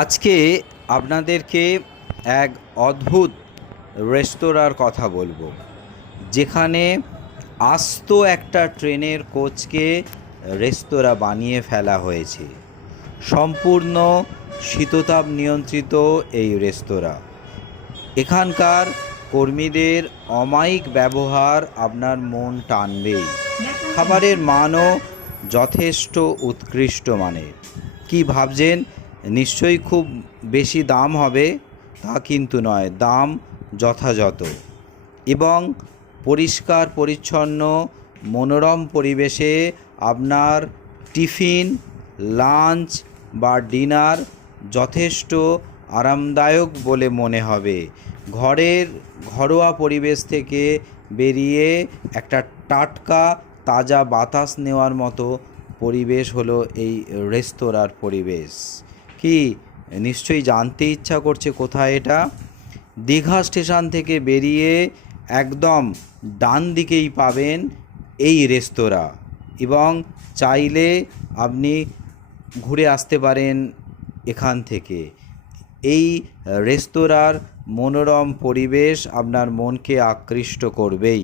আজকে আপনাদেরকে এক অদ্ভুত রেস্তোরাঁর কথা বলবো, যেখানে আস্ত একটা ট্রেনের কোচকে রেস্তোরাঁ বানিয়ে ফেলা হয়েছে। সম্পূর্ণ শীততাপ নিয়ন্ত্রিত এই রেস্তোরাঁ। এখানকার কর্মীদের অমায়িক ব্যবহার আপনার মন টানবেই। খাবারের মানও যথেষ্ট উৎকৃষ্ট মানের। কি ভাবছেন নিশ্চয়ই খুব বেশি দাম হবে? তা কিন্তু নয়, দাম যথাযথ এবং পরিষ্কার পরিচ্ছন্ন মনোরম পরিবেশে আপনার টিফিন, লাঞ্চ বা ডিনার যথেষ্ট আরামদায়ক বলে মনে হবে। ঘরোয়া পরিবেশ থেকে বেরিয়ে একটা টাটকা তাজা বাতাস নেওয়ার মতো পরিবেশ হলো এই রেস্তোরাঁর পরিবেশ। কি নিশ্চয়ই জানতে ইচ্ছা করছে কোথায় এটা? দীঘা স্টেশন থেকে বেরিয়ে একদম ডান দিকেই পাবেন এই রেস্তোরাঁ, এবং চাইলে আপনি ঘুরে আসতে পারেন এখান থেকে। এই রেস্তোরাঁর মনোরম পরিবেশ আপনার মনকে আকৃষ্ট করবেই।